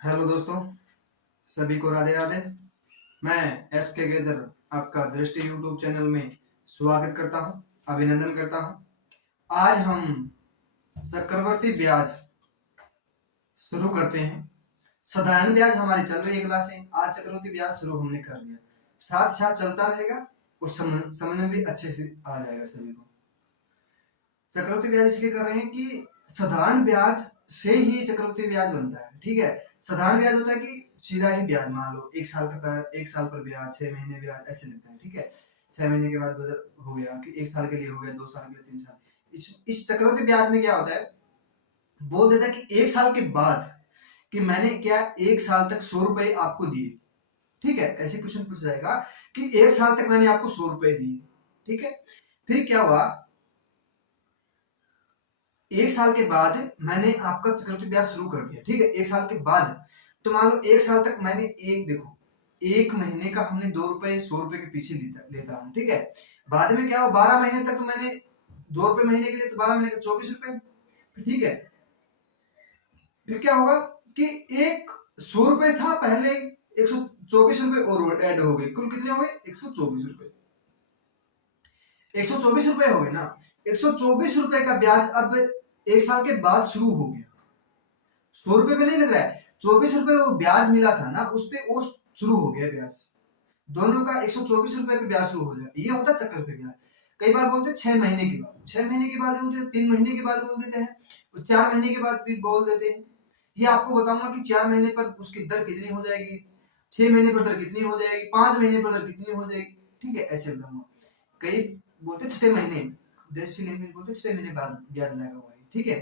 Hello दोस्तों, सभी को राधे राधे। मैं एस के गेदर आपका दृष्टि यूट्यूब चैनल में स्वागत करता हूं, अभिनंदन करता हूं। आज हम चक्रवर्ती ब्याज शुरू करते हैं। साधारण ब्याज हमारी चल रही है क्लासें, आज चक्रवर्ती ब्याज शुरू हमने कर दिया। साथ साथ चलता रहेगा और समझ में भी अच्छे से आ जाएगा सभी को। चक्रवर्ती ब्याज इसलिए कर रहे हैं कि साधारण ब्याज से ही चक्रवर्ती ब्याज बनता है। ठीक है, साधारण ब्याज होता है कि सीधा ही ब्याज, मान लो एक साल पर ब्याज, 6 महीने ब्याज, ऐसे लगता है। ठीक है, 6 महीने के बाद हो गया कि एक साल के लिए हो गया, 2 साल के लिए, 3 साल। इस चक्रवर्ती ब्याज में क्या होता है, बोल देता है कि एक साल के बाद कि मैंने क्या एक साल तक 100 रुपए आपको दिए। ठीक है, ऐसे क्वेश्चन पूछा जाएगा कि एक साल तक मैंने आपको 100 रुपए दिए। ठीक है, फिर क्या हुआ, एक साल के बाद मैंने आपका चक्रवृद्धि ब्याज शुरू कर दिया। ठीक है, एक साल के बाद, तो मान लो एक साल तक मैंने देखो, एक महीने का हमने 2 रुपए 100 रुपए के पीछे लेता हूँ। ठीक है, बाद में क्या हो, 12 महीने तक तो मैंने 2 रुपए महीने के लिए, तो 12 महीने का 24 रुपए। ठीक है, फिर क्या होगा कि एक 100 रुपए था पहले, 124 रुपए और ऐड हो गए, कुल कितने हो गए, 124 रुपए। 124 रुपए हो गए ना, 124 रुपए का ब्याज अब एक साल के बाद शुरू हो गया। 100 रुपए पे नहीं लग रहा है, 24 रुपए वो ब्याज मिला था ना, उस पे और शुरू हो गया ब्याज। दोनों का 124 रुपए पे ब्याज शुरू हो जाए, ये होता है चक्रवृद्धि ब्याज। कई बार बोलते हैं 6 महीने के बाद, 6 महीने के बाद बोलते हैं, 3 महीने के बाद बोल देते हैं, 4 महीने के बाद भी बोल देते हैं। ये आपको बताऊंगा कि 4 महीने पर उसकी दर कितनी हो जाएगी, 6 महीने पर दर कितनी हो जाएगी, 5 महीने पर दर कितनी हो जाएगी। ठीक है, ऐसे बताऊंगा। कई बोलते 6 महीने, देसी लैंग्वेज बोलते 6 महीने बाद ब्याज लगा हुआ है। ठीक है,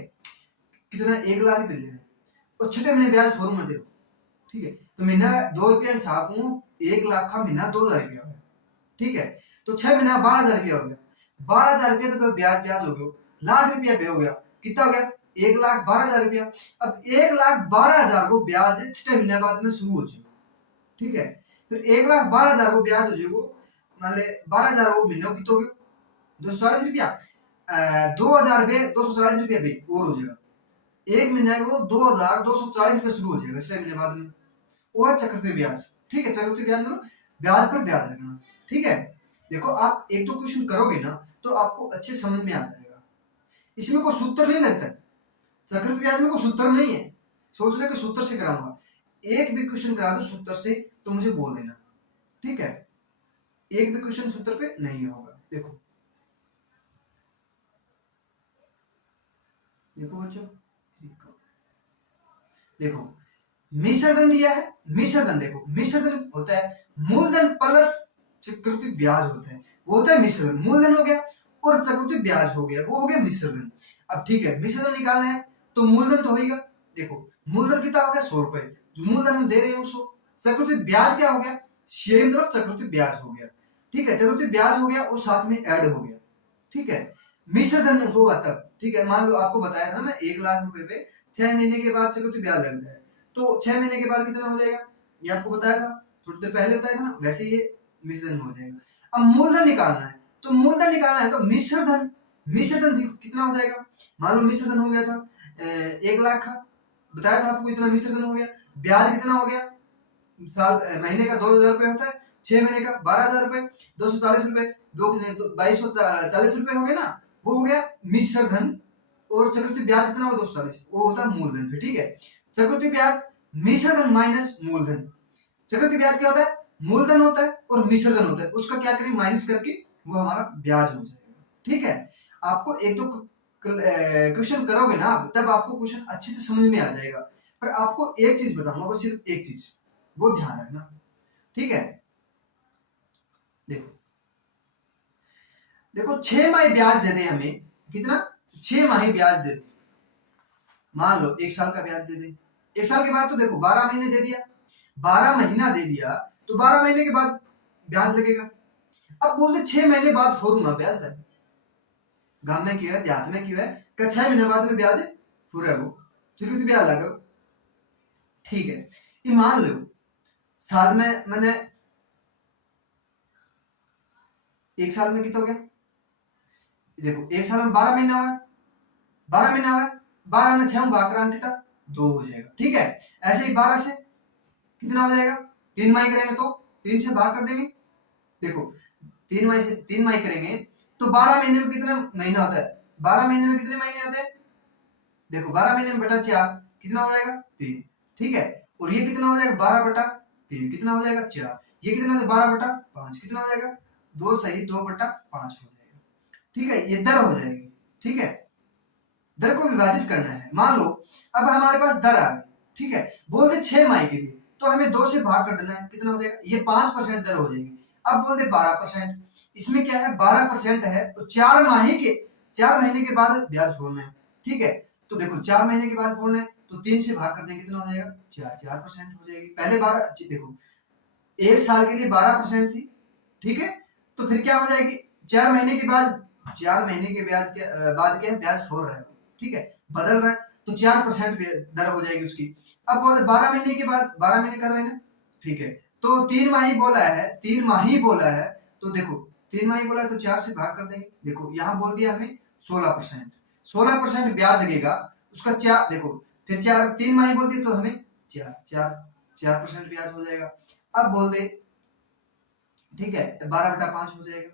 कितना, 1 लाख रुपए लेना है और 6 महीने ब्याज फॉर्म दे दो। ठीक है, तो महीना 2 रुपया हिसाब हूँ, 1 लाख का महीना 2,000 रुपया हो गया। ठीक है, तो 6 महीना 12,000 रुपया हो गया, 12,000 रुपया तो ब्याज हो गया, लाख रुपया पे हो गया, कितना हो गया, 1,12,000 रुपया। अब 1,12,000 को ब्याज 6 महीने बाद में शुरू हो जाएगा। ठीक है, फिर 1,12,000 को ब्याज हो जाएगा, मान ले 12,000 को महीने कितना हो गया, 240 रुपया, 2,000 240 रुपया भी और हो जाएगा। एक महीने को 2,240 रुपये शुरू हो जाएगा 6 महीने बाद में, वो है चक्रवृद्धि ब्याज। ठीक है, चक्रवृद्धि ब्याज मतलब ब्याज पर ब्याज लगना। ठीक है, देखो आप एक दो क्वेश्चन करोगे ना तो आपको अच्छे समझ में आ जाएगा। इसमें कोई सूत्र नहीं लगता है, चक्रवृद्धि ब्याज में कोई सूत्र नहीं है, सोच रहे कि सूत्र से कराऊंगा। एक भी क्वेश्चन करा दो सूत्र से तो मुझे बोल देना। ठीक है, एक भी क्वेश्चन सूत्र पे नहीं होगा। देखो देखो बच्चों, देखो मिश्रधन दिया है। मिश्रधन देखो, मिश्रधन होता है मूलधन प्लस चक्रवृद्धि ब्याज होता है, वो होता है मिश्रधन। मूलधन हो गया और चक्रवृद्धि ब्याज हो गया, वो हो गया मिश्रधन। अब ठीक है, मिश्रधन निकालना है तो मूलधन तो होगा। देखो मूलधन कितना हो गया, 100 रुपए, जो मूलधन हम दे रहे हैं 100। चक्रवृद्धि ब्याज क्या हो गया, शेयर तरफ चक्रवृद्धि ब्याज हो गया। ठीक है, चक्रवृद्धि ब्याज हो गया और साथ में ऐड हो गया। ठीक है, मिश्रधन होगा तब। ठीक है, मान लो आपको बताया था मैं 1 लाख रुपए पे 6 महीने के बाद चक्रवृद्धि ब्याज लगता है, तो 6 महीने के बाद कितना हो जाएगा, ये आपको बताया था, थोड़ी देर पहले बताया था ना, वैसे ये मिश्रधन हो जाएगा। अब मूलधन निकालना है, तो मूलधन निकालना है तो मिश्रधन, मिश्रधन कितना हो जाएगा, मान लो मिश्रधन हो गया था 1 लाख का, बताया था आपको, इतना मिश्रधन हो गया। ब्याज कितना हो गया, महीने का 2,000 रुपए होता है, 6 महीने का 12,000 रुपए, 240 रुपए, 2,240 रुपए हो गए ना, वो हो गया मिश्रधन। और चक्रवृद्धि ब्याज कितना होगा, 240, वो होता है मूलधन। फिर ठीक है, चक्रवृद्धि ब्याज मिश्रधन माइनस मूलधन। चक्रवृद्धि ब्याज क्या होता है, मूलधन होता है और मिश्रधन होता है, उसका क्या करें, माइनस करके वो हमारा ब्याज हो जाएगा। ठीक है, आपको एक दो क्वेश्चन करोगे ना तब आपको क्वेश्चन अच्छे से समझ में आ जाएगा। पर आपको एक चीज बताऊंगा, बस सिर्फ एक चीज, वो ध्यान रखना। ठीक है, देखो देखो 6 माही ब्याज दे दे हमें, कितना, 6 माही ब्याज दे दे, मान लो 1 साल का ब्याज दे दे। 1 साल के बाद तो देखो 12 महीने दे दिया, 12 महीना दे दिया, तो 12 महीने के बाद ब्याज लगेगा। अब बोलते 6 महीने बाद फॉर्मूला ब्याज है, गांव में क्यों है, देहात में क्यों है, क्या 6 महीने बाद में ब्याज पूरा वो चक्रवृद्धि ब्याज लगा। ठीक है, ये मान लो साल में मैंने 1 साल में कितना हो गया, देखो 1 साल में 12 महीना हुआ, 12 महीना हुआ, 12 में 6 बाकरा कितना 2 हो जाएगा। ठीक है, ऐसे ही 12 से कितना हो जाएगा, 3 माही करेंगे तो 3 से भाग कर देंगे। देखो 3 माही करेंगे तो 12 महीने में कितना महीना होता है, 12 महीने में कितने महीने होते हैं, देखो 12 महीने में बटा 4 कितना हो जाएगा 3। ठीक है, और ये कितना हो जाएगा 12 बटा 3 कितना हो जाएगा 4, ये कितना हो जाएगा 12 बटा 5 कितना हो जाएगा 2 सही 2 बटा 5 हो जाएगा। ठीक है, ये दर हो जाएगी। ठीक है, दर को विभाजित करना है। मान लो अब हमारे पास दर आ गई, ठीक है, बोल दे 6 माही के लिए तो हमें 2 से भाग कर देना है, कितना हो जाएगा, ये 5% दर हो जाएगी। अब बोल दे 12%, इसमें क्या है 12% है तो 4 महीने के बाद ब्याज भरना है। ठीक है, तो देखो 4 महीने के बाद भरना है तो 3 से भाग कर देंगे कितना हो जाएगा 4% हो जाएगी। पहले 12 देखो 1 साल के लिए 12% थी। ठीक है, तो फिर क्या हो जाएगी 4 महीने के बाद, 4 महीने के ब्याज के बाद क्या है ब्याज छोड़ रहा है, ठीक है, बदल रहा है तो 4% दर हो जाएगी उसकी। अब बोले 12 महीने के बाद, 12 महीने कर रहे हैं ना, ठीक है, तो 3 माही बोला है, 3 माही बोला है तो देखो 3 माही बोला है तो 4 से भाग कर देंगे। देखो यहाँ बोल दिया हमें 16% ब्याज लगेगा उसका, 4 देखो फिर 3 माही बोल दिए तो हमें 4% ब्याज हो जाएगा। अब बोल दे ठीक है 12 बटा 5 हो जाएगा।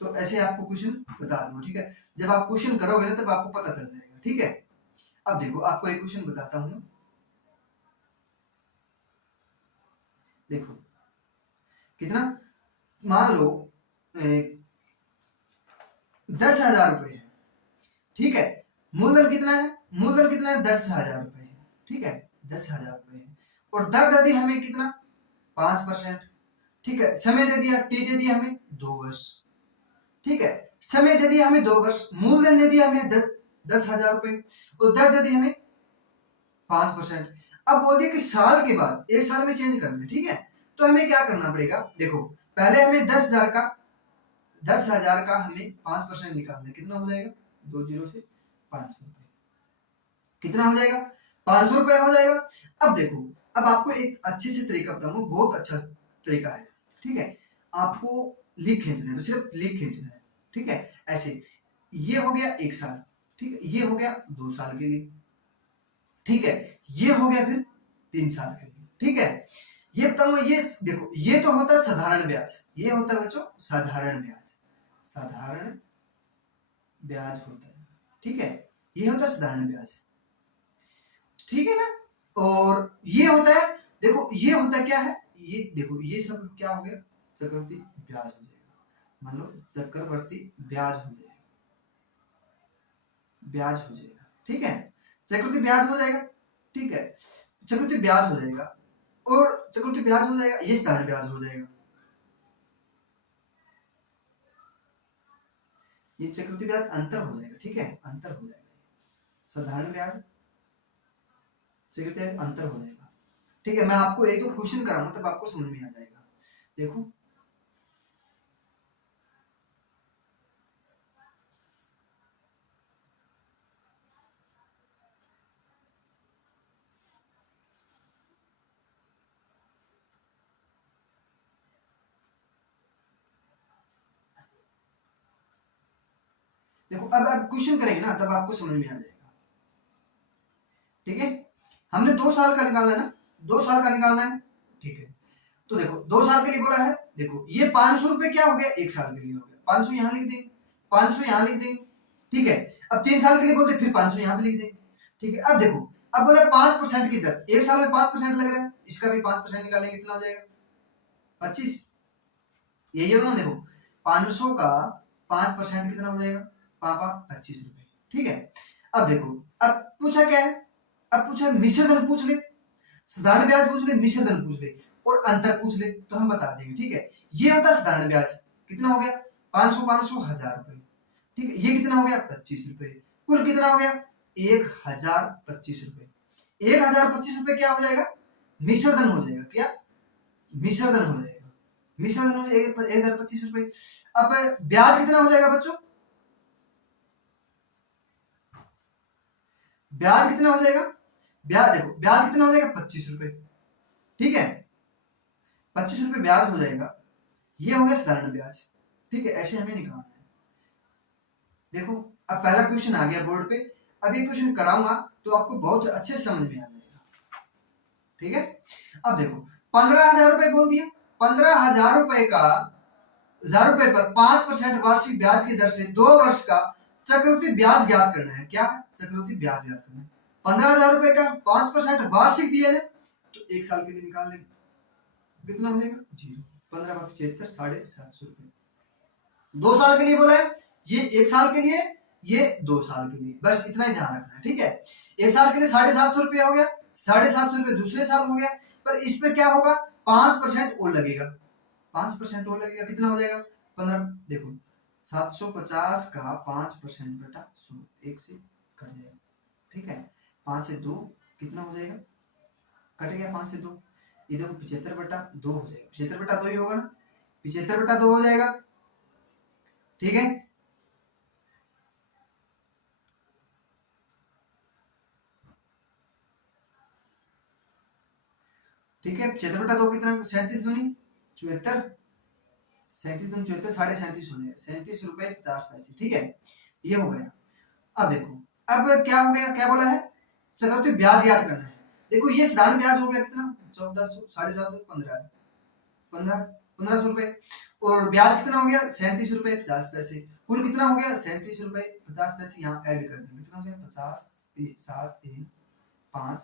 तो ऐसे आपको क्वेश्चन बता दूंगा। ठीक है, जब आप क्वेश्चन करोगे ना तब आपको पता चल जाएगा। ठीक है, अब देखो आपको एक क्वेश्चन बताता हूं, देखो कितना, मान लो 10,000 रुपए है। ठीक है, मूलधन कितना है, मूलधन कितना है 10,000 रुपए है। ठीक है, 10,000 रुपए है और दर दे दी हमें कितना 5%। ठीक है, समय दे दिया टी दे दिया हमें 2 वर्ष। ठीक है, समय दे दिया हमें 2 वर्ष, मूलधन दे दिया हमें 10,000 रुपए और दर दे दी हमें 5%। अब बोल दिया कि साल के बाद 1 साल में चेंज करना है। ठीक है, तो हमें क्या करना पड़ेगा, देखो पहले हमें 10,000 का हमें 5% निकालना है, कितना हो जाएगा 2 जीरो से 500 रुपए, कितना हो जाएगा 500 रुपए हो जाएगा। अब देखो अब आपको एक अच्छे से तरीका बताऊंगा, बहुत अच्छा तरीका है। ठीक है, आपको लिख खींचना है, सिर्फ लिख खींचना है। ठीक है, ऐसे ये हो गया 1 साल, ठीक है, ये हो गया 2 साल के लिए, ठीक है, ये हो गया फिर 3 साल के लिए। ठीक है, ये बताऊंगा, ये देखो ये तो होता है साधारण ब्याज, ये होता है बच्चों साधारण ब्याज, साधारण ब्याज होता है। ठीक है, ये होता है साधारण ब्याज। ठीक है ना, और ये होता है, देखो ये होता क्या है, ये देखो ये सब क्या हो गया चक्रवर्ती ब्याज हो जाएगा, मान लो चक्रवर्ती ब्याज हो जाएगा, ब्याज हो जाएगा। ठीक है, चक्रवर्ती ब्याज हो जाएगा। ठीक है, चक्रवर्ती ब्याज हो जाएगा और चक्रवर्ती ब्याज हो जाएगा, ये साधारण ब्याज हो जाएगा, ये चक्रवर्ती ब्याज अंतर हो जाएगा। ठीक है, अंतर हो जाएगा, साधारण ब्याज चक्रवर्ती ब्याज अंतर हो जाएगा। ठीक है, मैं आपको एक दो क्वेश्चन कराऊंगा तब आपको समझ में आ जाएगा। देखो देखो अब क्वेश्चन करेंगे ना तब आपको समझ में आ जाएगा। ठीक है, हमने 2 साल का निकालना है ना, 2 साल का निकालना है। ठीक है, तो देखो 2 साल के लिए बोला है, देखो ये 500 रुपए क्या हो गया 1 साल के लिए हो गया, 500 यहाँ लिख देंगे, 500 यहाँ लिख देंगे। ठीक है, अब 3 साल के लिए बोलते फिर 500 यहाँ पे लिख देंगे। ठीक है, अब देखो अब बोला 5% की दर, 1 साल में 5% लग रहा है, इसका भी 5% निकालेंगे कितना हो जाएगा 25, यही होगा ना। देखो 500 का 5% कितना हो जाएगा पापा 25 रुपए। ठीक है, अब देखो अब पूछा क्या है, अब पूछा मिश्र धन पूछ ले, साधारण ब्याज पूछ ले, मिश्र धन पूछ ले और अंतर पूछ ले तो हम बता देंगे। ठीक है, ये होता है साधारण ब्याज, कितना हो गया 500 500 1000 रुपए। ठीक है, ये कितना हो गया 25 रुपए, कुल कितना हो गया 1025 रुपए। 1025 रुपए क्या हो जाएगा मिश्र धन हो जाएगा, क्या मिश्र धन हो जाएगा, मिश्र धन हो जाएगा 1025 रुपए। अब ब्याज कितना हो जाएगा बच्चों, ब्याज कितना हो जाएगा, ब्याज देखो ब्याज कितना हो जाएगा 25 रुपए। ठीक है, 25 रुपए ब्याज हो जाएगा, ये हो गया साधारण ब्याज। ठीक है, ऐसे हमें निकालना है। देखो अब पहला क्वेश्चन आ गया बोर्ड पे, अब ये क्वेश्चन कराऊंगा तो आपको बहुत अच्छे से समझ में आ जाएगा। ठीक है। अब देखो 15,000 रुपए बोल दिया, 15,000 रुपए का 1,000 रुपए पर 5% वार्षिक ब्याज की दर से 2 वर्ष का चक्रवृद्धि ब्याज ज्ञात करना है। क्या चक्रवृद्धि ब्याज ज्ञात करना है। 15,000 रुपए का 5% वार्षिक दिया है तो 1 साल के लिए निकाल लेंगे, कितना हो जाएगा 0। 15 का 75, 750 रुपए। 2 साल के लिए बोला है, ये 1 साल के लिए, ये 2 साल के लिए, बस इतना ही ध्यान रखना है, ठीक है। 1 साल के लिए 750 रुपया हो गया, 750 रुपये दूसरे साल हो गया, पर इस पर क्या होगा 5% और लगेगा, 5% और लगेगा, कितना हो जाएगा 15। देखो 750 का 5% बटा 100, 1 से कट जाएगा, ठीक है। 5 से 2 कितना हो जाएगा, कट गया 5 से 2, इधर 75 बटा 2 हो जाएगा, 75 बटा 2 ही होगा ना, 75 बटा 2 हो जाएगा, ठीक है। ठीक है 75 बटा 2 कितना, 37 दूनी 74, 37 दूनी 74, 37.5 हो जाएगा, 37 रुपए 50 पैसे, ठीक है, ये हो गया। अब देखो अब क्या हो गया, क्या बोला है, चक्रवृद्धि ब्याज याद करना है। देखो ये साधारण ब्याज हो गया कितना 1400, 750, 1500 रुपए, और ब्याज कितना हो गया 37 रुपए 50 पैसे, कुल कितना हो गया 37 रुपए 50 पैसे, यहाँ ऐड कर देंगे, कितना हो जाएगा 50, 7, 3, 5,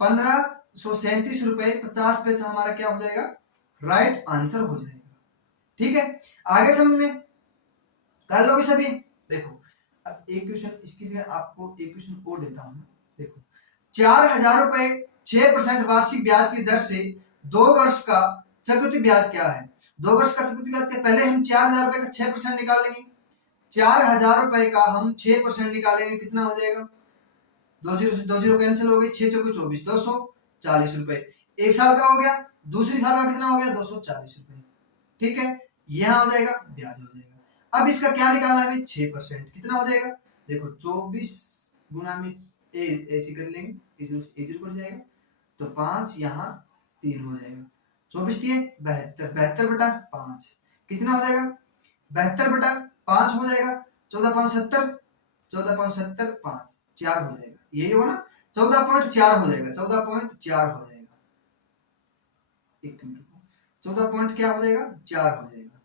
1537 रुपए 50 पैसे हमारा क्या हो जाएगा, राइट आंसर हो जाएगा, ठीक है। आगे समझ में कर लोगे सभी। देखो अब एक क्वेश्चन इसकी जगह आपको एक क्वेश्चन और देता हूं, देखो 4,000 रुपए 6% वार्षिक ब्याज की दर से 2 वर्ष का चक्रवृद्धि ब्याज क्या है। 2 वर्ष का चक्रवृद्धि ब्याज क्या, पहले हम 4,000 रुपए का 6% निकाल लेंगे, 4,000 रुपए का हम 6% निकालेंगे, कितना हो जाएगा, 2 जीरो से 2 जीरो कैंसिल हो गई, 6 चौके 24, 240 रुपए। 1 साल का हो गया, दूसरी साल का कितना हो गया 240 रुपए, ठीक है, यहां हो जाएगा ब्याज हो जाएगा। अब इसका क्या निकालना है 6%, कितना हो जाएगा, देखो 24 गुना में ऐसे कर लेंगे, इधर कर जाएगा तो 5 यहाँ 3 हो जाएगा, 24 दिए 72, 72 बटा 5 कितना हो जाएगा, 72 बटा 5 हो जाएगा, 14 5 70, 14 5 70, 5 4 हो जाएगा, यही होगा ना, 14.4 हो जाएगा, 14.4 हो जाएगा, एक मिनट, 14 पॉइंट क्या हो जाएगा 4 हो जाएगा,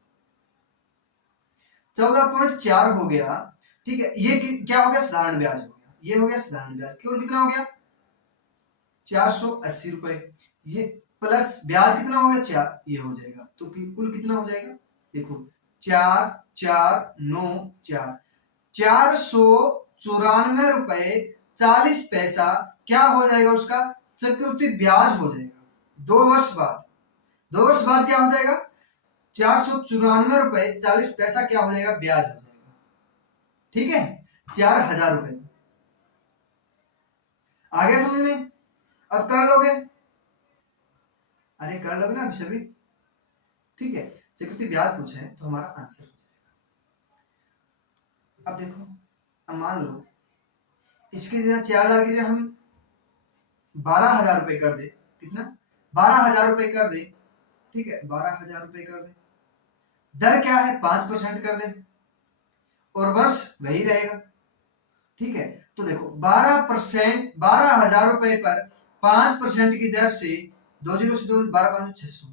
14.4 हो गया, ठीक है। ये क्या हो गया साधारण ब्याज हो गया, ये हो गया साधारण ब्याज, केवल कितना हो गया 480 रुपए, ये प्लस ब्याज कितना हो गया 4, ये हो जाएगा, तो कुल कितना हो जाएगा, देखो 4 4 9 4, 494 रुपए 40 पैसा क्या हो जाएगा, उसका चक्रवृद्धि ब्याज हो जाएगा 2 वर्ष बाद। 2 वर्ष बाद क्या हो जाएगा 494 रुपए 40 पैसा क्या हो जाएगा, ब्याज हो जाएगा, ठीक है, 4,000 रुपए। आगे समझ में, अब कर लोगे, अरे कर लोगे ना अभी सभी, ठीक है। चक्रवृद्धि ब्याज पूछा है तो हमारा आंसर हो जाएगा। अब देखो अब मान लो इसकी जगह 4,000 की जगह हम 12,000 रुपए कर दे, कितना 12,000 रुपए कर दे, ठीक है, 12,000 रुपए कर दे, दर क्या है 5% कर दे, और वर्ष वही रहेगा, ठीक है। तो देखो 12%, 12,000 रुपए पर 5% की दर से 2 जीरो से 2, 12 5 600,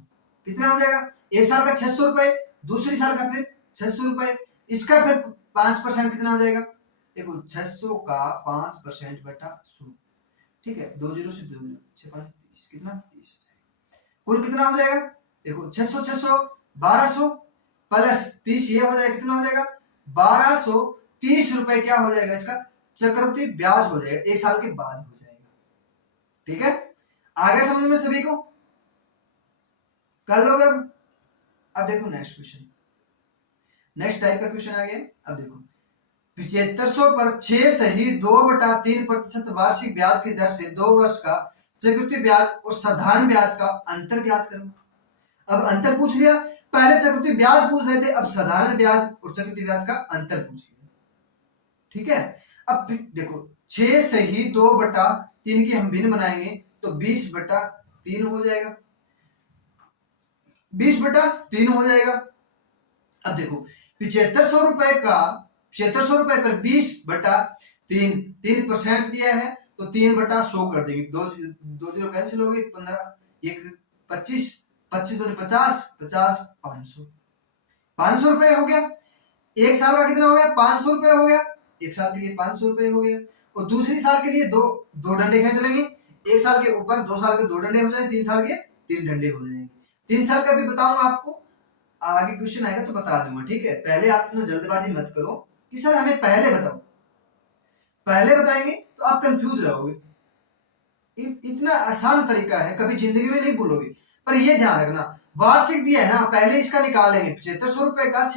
कितना हो जाएगा, 1 साल का 600 रुपए, दूसरी साल का फिर 600 रुपए, इसका फिर 5% कितना हो जाएगा, देखो 600 का 5% बटा 100, ठीक है, 2 जीरो से 2 6 5 30, कितना 30, कुल कितना हो जाएगा, देखो 600 600 1200 प्लस 30, ये हो जाएगा, कितना हो जाएगा 1230 रुपए क्या हो जाएगा, इसका चक्रवृद्धि ब्याज हो जाएगा, 1 साल के बाद हो जाएगा, ठीक है। आगे समझ में सभी को, कर लोगे। अब देखो नेक्स्ट क्वेश्चन, नेक्स्ट टाइप का क्वेश्चन आ गया। अब देखो 7500 पर 6 सही 2/3% वार्षिक ब्याज की दर से 2 वर्ष का चक्रवृद्धि ब्याज और साधारण ब्याज का अंतर ज्ञात करो। अब अंतर पूछ लिया, पहले चक्रवृद्धि ब्याज पूछ रहे थे, अब साधारण ब्याज और चक्रवृद्धि ब्याज का अंतर पूछ लिया, ठीक है। अब देखो 6 सही 2/3 की हम भिन्न बनाएंगे तो 20/3 हो जाएगा, 20/3 हो जाएगा। अब देखो 7500 रुपए पर 20/3 3% दिया है तो 3/100 कर देंगे, दो दो जीरो कैंसिल हो गई, 15 एक 25, 25 दूनी 50, 50 500, 500 रुपए हो गया। एक साल का कितना हो गया? 500 रुपए हो गया, एक साल के लिए 500 रुपए हो गया। और दूसरी साल के लिए दो दो डंडे खेच लेंगे, एक साल के ऊपर 2 साल के 2 डंडे हो जाएंगे, 3 साल के 3 डंडे हो जाएंगे। 3 साल का भी बताऊंगा आपको, आगे क्वेश्चन आएगा तो बता दूंगा, ठीक है। पहले आप इतना जल्दबाजी मत करो कि सर हमें पहले बताओ, पहले बताएंगे तो आप कंफ्यूज रहोगे। इतना आसान तरीका है, कभी जिंदगी में नहीं भूलोगे। पर ये ध्यान रखना, वार्षिक दिया है ना, पहले इसका निकाल लेंगे 7500 रुपए का,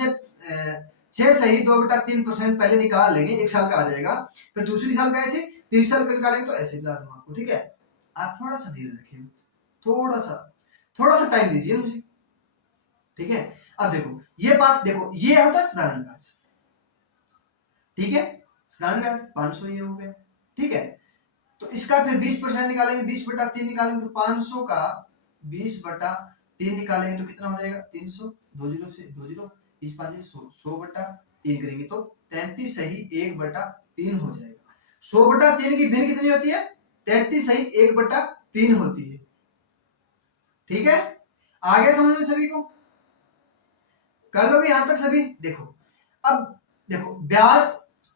6 सही 2/3% पहले निकाल लेंगे, एक साल का आ जाएगा। फिर दूसरी साल का ऐसे, तीसरी साल का निकालेंगे तो ऐसे बता दूंगा आपको, ठीक है। आप थोड़ा सा धीरे रखिए, थोड़ा सा टाइम दीजिए मुझे, ठीक है। अब देखो ये बात, देखो ये होता है साधारण ब्याज, ठीक है। साधारण ब्याज 500 ये हो गया, ठीक है। तो इसका फिर 20% निकालेंगे, 20/3 निकालेंगे तो 500 का 20/3 निकालेंगे तो कितना हो जाएगा? 300, 2 जीरो से 2 जीरो, 20 5 100, 100/3 करेंगे तो 33 सही 1/3 हो जाएगा। 100/3 की भिन्न कितनी होती है? 33 सही 1/3 होती है, ठीक है। आगे समझ में सभी को? कर लोगे यहां तक सभी? देखो अब देखो, ब्याज,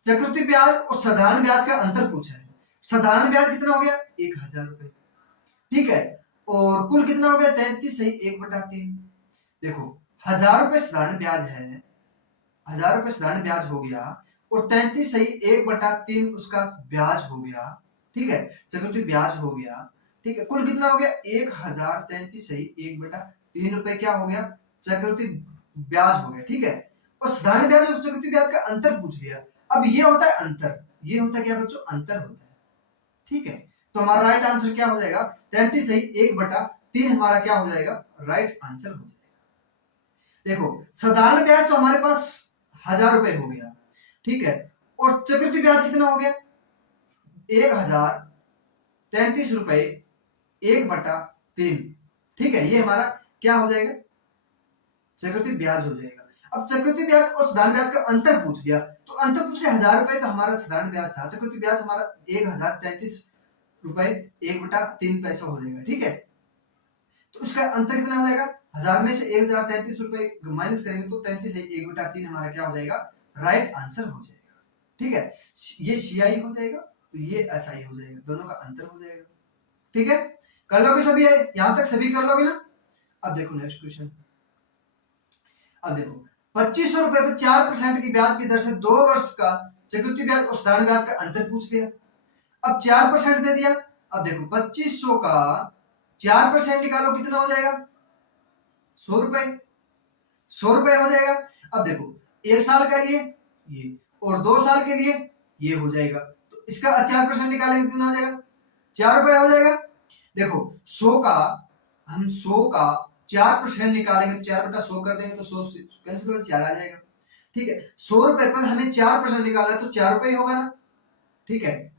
चक्रवृद्धि ब्याज और साधारण ब्याज का अंतर पूछा है। साधारण ब्याज कितना हो गया? 1000 रुपए, ठीक है। और कुल कितना हो गया? 33 सही 1/3। देखो 1000 रुपए साधारण ब्याज है, 1000 रुपए साधारण ब्याज हो गया, और 33 सही 1/3 उसका ब्याज हो गया, ठीक है, चक्रवृद्धि ब्याज हो गया, ठीक है। कुल कितना हो गया? 1033 सही 1/3 रुपए क्या हो गया? चक्रवृद्धि ब्याज हो गया, ठीक है। और साधारण ब्याज और चक्रवृद्धि ब्याज का अंतर पूछ लिया। अब ये होता है अंतर, ये होता है क्या बच्चों? अंतर होता है, ठीक है। तो हमारा राइट आंसर क्या हो जाएगा? 33 सही 1/3 हमारा क्या हो जाएगा? राइट आंसर हो जाएगा। देखो साधारण ब्याज तो हमारे पास 1000 रुपए हो गया, ठीक है। और चक्रवृद्धि ब्याज कितना हो गया? 1033 रुपए 1/3, ठीक है। ये हमारा क्या हो जाएगा? चक्रवृद्धि ब्याज हो जाएगा। अब चक्रवृद्धि ब्याज और साधारण ब्याज का अंतर पूछ लिया, तो अंतर पूछ लिया 1000 रुपए तो हमारा साधारण ब्याज था, चक्रवृद्धि ब्याज हमारा 1033 रुपए 1/3 पैसा हो जाएगा, ठीक है। तो उसका अंतर कितना हो जाएगा? 1000 में से 1033 रुपए माइनस करेंगे तो 33 है 1/3 हमारा क्या हो जाएगा? राइट आंसर हो जाएगा, ठीक है। ये CI हो जाएगा, तो ये SI हो जाएगा, दोनों का अंतर हो जाएगा, ठीक है। कर लोगे सभी? यहां तक सभी कर लोगे ना? अब देखो नेक्स्ट क्वेश्चन। अब देखो 2500 रुपए पर 4% की ब्याज की दर से 2 वर्ष का चक्रवृद्धि ब्याज और साधारण ब्याज का अंतर पूछ लिया। अब 4% दे दिया। अब देखो 2500 का 4% निकालो, कितना हो जाएगा? 100 रुपए, 100 रुपए हो जाएगा। अब देखो 1 साल के लिए ये, और 2 साल के लिए ये हो जाएगा, तो इसका 4% निकालेंगे कितना हो जाएगा? 4 रुपए हो जाएगा। देखो 100 का, हम 100 का 4% निकालेंगे तो 4/100 कर देंगे तो 100 कैंसिल हो 4 आ जाएगा, ठीक है। 100 रुपए पर हमें 4% निकालना है तो 4 रुपए ही होगा ना, ठीक है।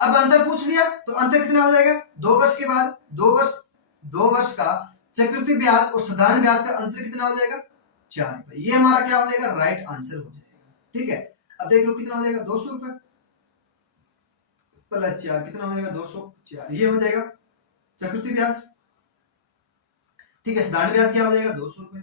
अब अंतर पूछ लिया, तो अंतर कितना हो जाएगा? 2 वर्ष के बाद, 2 वर्ष का चक्रवृद्धि ब्याज और साधारण ब्याज का अंतर कितना हो जाएगा? 4 रुपए। ये हमारा क्या हो जाएगा? राइट आंसर हो जाएगा, ठीक है। अब देख लो कितना हो जाएगा? 200 रुपए प्लस 4 कितना हो जाएगा? 204, ये हो जाएगा चक्रवृद्धि ब्याज, ठीक है। साधारण ब्याज क्या हो जाएगा? 200 रुपए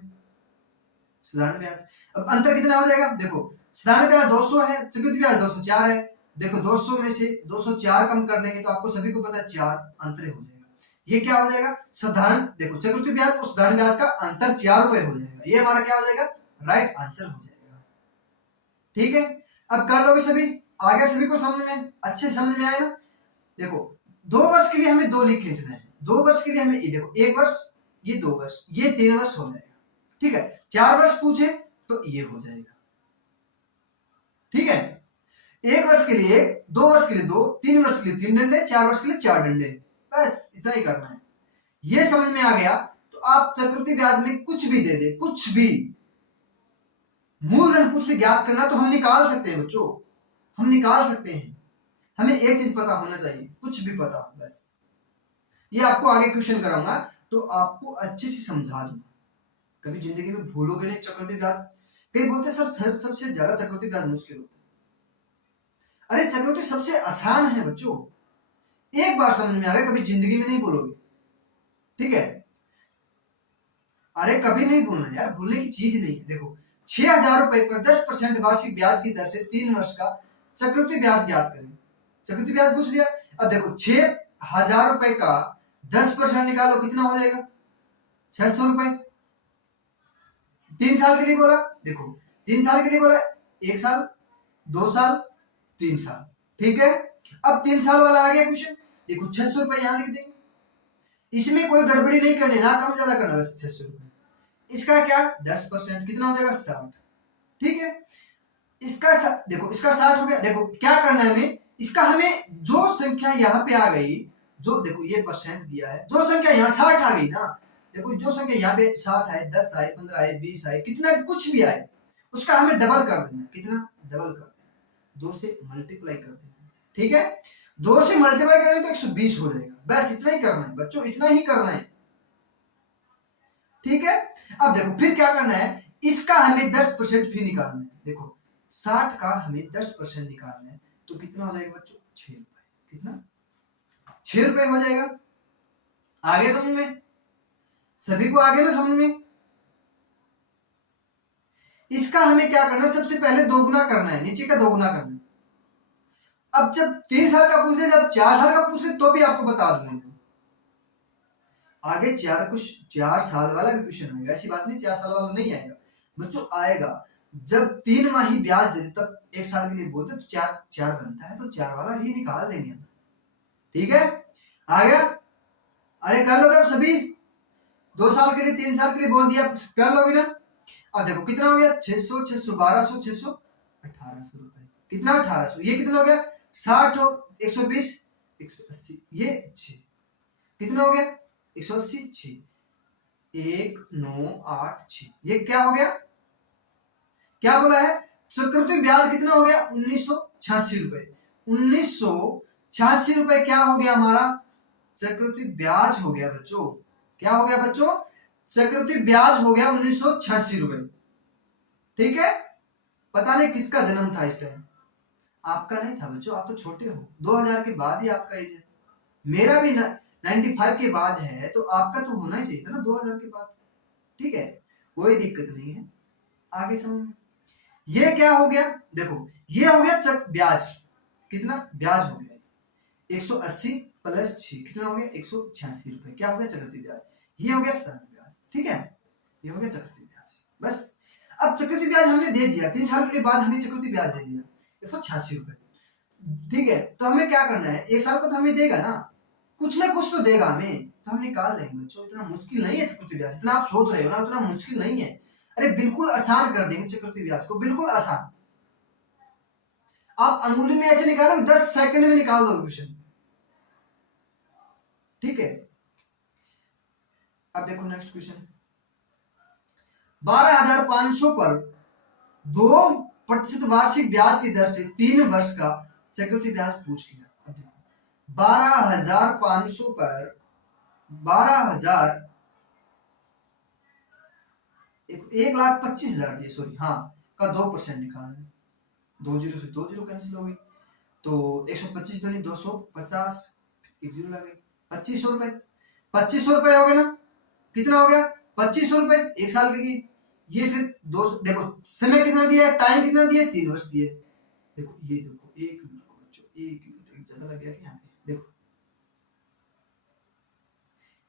साधारण ब्याज। अब अंतर कितना हो जाएगा? देखो साधारण ब्याज 200 है, चक्रवृद्धि ब्याज 204 है। देखो 200 में से 204 कम कर देंगे तो आपको सभी को पता है 4 अंतर हो जाएगा। ये क्या हो जाएगा? साधारण, देखो चक्रवृद्धि ब्याज और साधारण ब्याज का अंतर 4 रुपए हो जाएगा, ये हमारा क्या हो जाएगा? राइट आंसर हो जाएगा, ठीक है। अब कर लोगे सभी? आगे सभी को समझ में अच्छे समझ में आए ना? देखो 2 वर्ष के लिए हमें 2 लिख खींचना है, 2 वर्ष के लिए हमें ये देखो 1 वर्ष, ये 2 वर्ष, ये 3 वर्ष हो जाएगा, ठीक है। 4 वर्ष पूछे तो ये हो जाएगा, ठीक है। 1 वर्ष के लिए 1, 2 वर्ष के लिए 2, 3 वर्ष के लिए 3 डंडे, 4 वर्ष के लिए 4 डंडे, बस इतना ही करना है। ये समझ में आ गया तो आप चक्रवृद्धि ब्याज में कुछ भी दे दे, कुछ भी मूलधन पूछ के ज्ञात करना तो हम निकाल सकते हैं बच्चों, हम निकाल सकते हैं। हमें एक चीज पता होना चाहिए, कुछ भी पता हो बस। ये आपको आगे क्वेश्चन कराऊंगा तो आपको अच्छे से समझा दूंगा, कभी जिंदगी में भूलोगे नहीं चक्रवृद्धि ब्याज। कई बोलते सर सबसे ज्यादा चक्रवृद्धि ब्याज मुश्किल होता है। अरे चक्रवृद्धि सबसे आसान है बच्चों, एक बार समझ में आ गया, कभी जिंदगी में नहीं बोलोगे, ठीक है। अरे कभी नहीं भूलना यार, भूलने की चीज नहीं है। देखो 6,000 रुपए पर 10% वार्षिक ब्याज की दर से 3 वर्ष का चक्रवृद्धि ब्याज ज्ञात करें। चक्रवृद्धि ब्याज पूछ लिया। अब देखो 6,000 रुपए का 10% निकालो, कितना हो जाएगा? 600 रुपए। 3 साल के लिए बोला, देखो 3 साल के लिए बोला, 1 साल, 2 साल, 3 साल, ठीक है। अब 3 साल वाला आ गया क्वेश्चन, देखो 600 रुपए यहां लिख देंगे, इसमें कोई गड़बड़ी नहीं करनी, ना कम ज्यादा करना, बस 600 रुपए। इसका क्या 10%, कितना हो जाएगा? 60, ठीक है। इसका देखो इसका 60 हो गया। देखो क्या करना है हमें, इसका हमें जो संख्या यहाँ पे आ गई, जो देखो ये परसेंट दिया है, जो संख्या यहाँ 60 आ गई ना, देखो जो संख्या यहाँ पे 60 आए, 10 आए, 15 आए, 20 आए, कितना कुछ भी आए, उसका हमें डबल कर देना। कितना? डबल कर देना, 2 से मल्टीप्लाई कर देना, ठीक है। 2 से मल्टीप्लाई करेंगे तो 120 हो जाएगा, बस इतना ही करना है बच्चों, इतना ही करना है, ठीक है। अब देखो फिर क्या करना है, इसका हमें 10% फिर निकालना है। देखो 60 का हमें 10% निकालना है, तो कितना हो जाएगा बच्चों? 6 रुपए। कितना? 6 रुपए हो जाएगा। आगे समझ में? सभी को आगे ना समझ में? इसका हमें क्या करना है, सबसे पहले दोगुना करना है, नीचे का दोगुना करना है। अब जब 3 साल का पूछ ले, जब 4 साल का पूछ ले, तो भी आपको बता दूंगा आगे। 4 साल वाला भी क्वेश्चन आएगा, ऐसी बात नहीं 4 साल वाला नहीं आएगा बच्चों, आएगा। जब 3 माही ब्याज देते तब 1 साल के लिए बोलते तो 4 बनता है, तो 4 वाला ही निकाल देंगे, ठीक है। आ गया? अरे कर लोगे आप सभी, 2 साल के लिए 3 साल के लिए बोल दिया, कर लोगे ना। अब देखो कितना हो गया? 600, 600, 1200, 600, 1800 रुपए। कितना? 1800। ये कितना हो गया? 60 हो, 120, 180, ये 6, कितना हो गया? 180, 6, 1, 9, 8, 6, ये क्या हो गया? क्या बोला है? चक्रवृद्धि ब्याज कितना हो गया? 1986 रुपए। 1986 रुपए क्या हो गया हमारा? चक्रवृद्धि ब्याज हो गया बच्चों। क्या हो गया बच्चों? चक्रवृद्धि ब्याज हो गया 1986 रुपए, ठीक है। पता नहीं किसका जन्म था इस टाइम, आपका नहीं था बच्चों, आप तो छोटे हो, 2000 के बाद ही आपका एज है। मेरा भी 95 के बाद है, तो आपका तो होना ही चाहिए था ना 2000 के बाद, ठीक है, कोई दिक्कत नहीं है। आगे समझ, ये क्या हो गया? देखो ये हो गया ब्याज, कितना ब्याज हो गया? 180 प्लस 6, कितना हो गया? 186 रुपए। क्या हो गया? चक्रवृद्धि ब्याज। ये हो गया साधारण ब्याज, ठीक है, ये हो गया चक्रवृद्धि ब्याज, बस। अब चक्रवृद्धि ब्याज हमने दे दिया, 3 साल के बाद हमें चक्रवृद्धि ब्याज दे दिया 186 रुपए, ठीक है। तो हमें क्या करना है, 1 साल का तो हमें देगा ना, कुछ ना कुछ तो देगा हमें, तो हम निकाल लेंगे बच्चों। इतना मुश्किल नहीं है चक्रवृद्धि ब्याज, इतना आप सोच रहे हो ना, उतना मुश्किल नहीं है। अरे बिल्कुल आसान कर देंगे चक्रवृद्धि ब्याज को, बिल्कुल आसान। आप अंगुली में ऐसे निकालोगे, 10 सेकंड में निकाल दोगे क्वेश्चन, ठीक है। अब देखो नेक्स्ट क्वेश्चन, 12,500 पर 2% वार्षिक ब्याज की दर से 3 वर्ष का चक्रवृद्धि ब्याज पूछ लिया। अब देखो 12,500 पर 12,000 1,25,000 दिए, सॉरी, हाँ, का 2% निकालना है। 2 जीरो से 2 जीरो कैंसिल हो गई, तो 125 दूनी 250, 1 जीरो लगे, 2500 रुपए। 2500 रुपए हो गए ना, कितना हो गया? 2500 रुपए 1 साल के लिए। ये फिर देखो समय कितना दिया है, टाइम कितना दिया है? 3 वर्ष दिए। देखो ये देखो 1 मिनट बच्चों, 1 मिनट ज्यादा लग गया कि यहाँ पे, देखो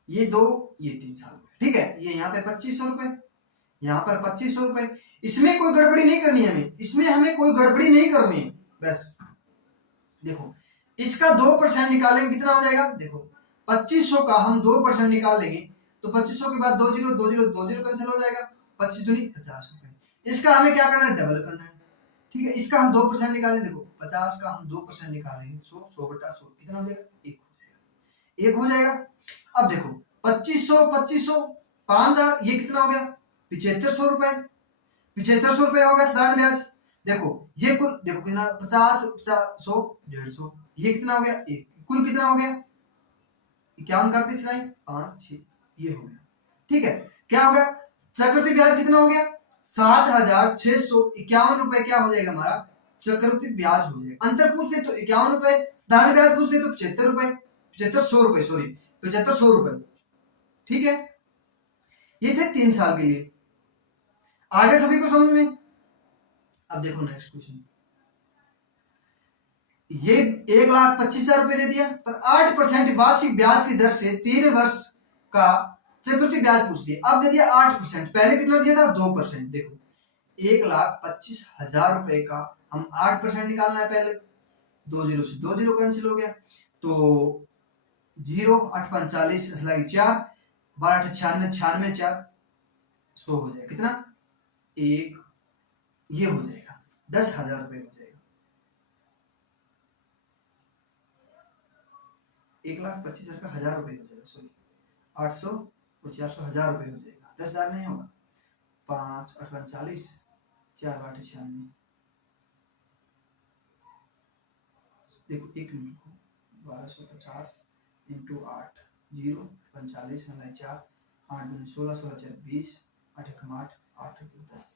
ये 2, ये 3 साल, ठीक है। ये यहाँ पे 2500 रुपए, यहाँ पर 2500 रुपए। इसमें कोई गड़बड़ी नहीं करनी है हमें, इसमें हमें कोई गड़बड़ी नहीं करनी है, बस। देखो इसका 2% निकालेंगे, कितना हो जाएगा? देखो 2500 का हम 2% निकाल लेंगे, तो 2500 के बाद 2 जीरो 2 जीरो 2 जीरो कैंसिल हो जाएगा, 25 दूनी 50 रुपए। इसका हमें क्या करना है? डबल करना है, ठीक है। इसका हम 2% निकालें, देखो 50 का हम 2% निकालेंगे, 100 बटा 100 कितना हो जाएगा? 1 हो जाएगा, 1 हो जाएगा। अब देखो 2500 2500 5000, ये कितना हो गया? 7500 रुपए। 7500 रुपए हो गया साधारण ब्याज। देखो ये कुल, देखो कितना, 50 50 100 150, ये कितना हो गया? 1, कुल कितना हो गया? 51 करते सिलाई 5 6, ये हो गया, ठीक है। क्या हो गया? चक्रवृद्धि ब्याज कितना हो गया? 7,651 रुपए क्या हो जाएगा हमारा? चक्रवृद्धि ब्याज हो जाएगा। अंतर पूछ ले तो 51 रुपए, साधारण ब्याज पूछ ले तो 75 रुपए, 7500 रुपए, सॉरी 7500 रुपए। ठीक है, ये थे 3 साल के लिए। आगे सभी को समझ में। अब देखो नेक्स्ट क्वेश्चन, ये 1,25,000 रुपए दे दिया, पर 8% वार्षिक ब्याज की दर से 3 वर्ष का चक्रवृद्धि ब्याज पूछ लिया। अब दे दिया 8%, पहले कितना दिया था 2%। देखो 1,25,000 रुपए का हम 8% निकालना है पहले, 2 जीरो से 2 जीरो कैंसिल हो गया, तो 0 8 45 4 12 8 96 96 4 100 हो जाएगा। कितना? एक, ये हो जाएगा 10,000 रुपए हो जाएगा। 1,25,000 का 1,000 रुपए हो जाएगा, सॉरी 800 और 400 1,000 रुपए हो जाएगा। 10,000 नहीं होगा। 5 8 45 4 8 96, देखो 1 मिनट को 1250 इंटू 8 0 45 4 8 दूनी 16 16 4 20 8 1 8 8 2 10,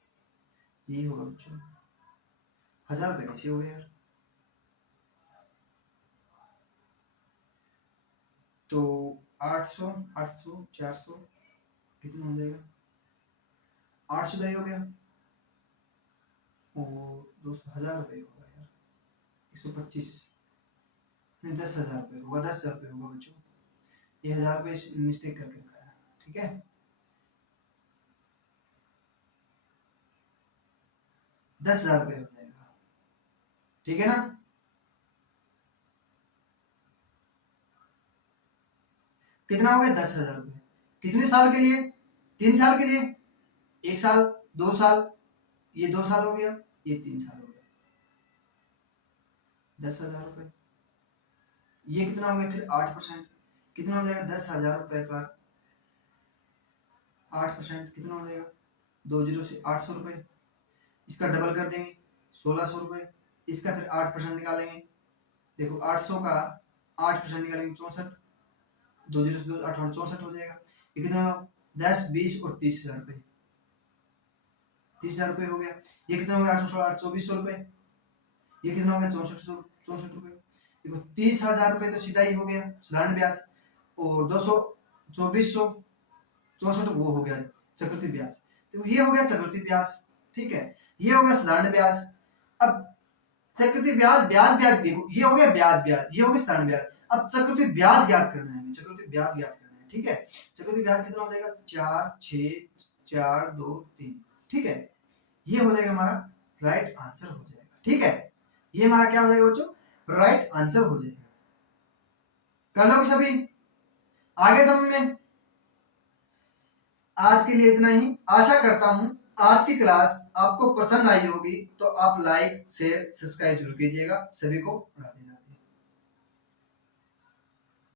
यही होगा बच्चों। 1,000 रुपए कैसे हो गए यार? तो 800 800 400 कितना हो जाएगा? 800 दही हो गया और 200 1,000 रुपए होगा यार। 125 नहीं 10,000 रुपए होगा, 10,000 रुपए होगा बच्चों। ये 1,000 रुपए मिस्टेक करके रखा है, ठीक है। 10,000 रुपए हो जाएगा, ठीक है ना। कितना हो गया? 10,000 रुपए। कितने साल के लिए? 3 साल के लिए। 1 साल 2 साल, ये 2 साल हो गया, ये 3 साल हो गया। 10,000 रुपए। ये कितना हो गया फिर? 8%। कितना हो जाएगा? 10,000 रुपए पर 8% कितना हो जाएगा? 2 जीरो से 800 रुपए। इसका डबल कर देंगे 1,600 रुपए। इसका फिर 8% निकालेंगे। देखो 800 का 8% निकालेंगे 64, 2 जीरो से 2 8 64 हो जाएगा। ये कितना? 10 20 और 30,000 रुपए। 30,000 रुपए हो गया। ये कितना हो गया? 816 2400 रुपए। ये कितना हो गया? 64 रुपए। देखो 30,000 रुपए तो सीधा ही हो गया साधारण ब्याज, और 200 2400 64 वो हो गया चक्रवृद्धि ब्याज। तो ये हो गया चक्रवृद्धि ब्याज, ठीक है। ये हो गया साधारण ब्याज। अब चक्रवृद्धि ब्याज ब्याज ब्याज देखो, ये हो गया ब्याज ब्याज, ये हो गया साधारण ब्याज। अब चक्रवृद्धि ब्याज ज्ञात करना है हमें, चक्रवृद्धि ब्याज ज्ञात करना है, ठीक है। चक्रवृद्धि ब्याज कितना हो जाएगा? 4 6 4 2 3, ठीक है। ये हो जाएगा हमारा राइट आंसर हो जाएगा, ठीक है। ये हमारा क्या हो जाएगा बच्चों? राइट आंसर हो जाएगा। कर लो सभी, आगे समझ में। आज के लिए इतना ही। आशा करता हूं आज की क्लास आपको पसंद आई होगी, तो आप लाइक शेयर सब्सक्राइब जरूर कीजिएगा। सभी को राधे राधे।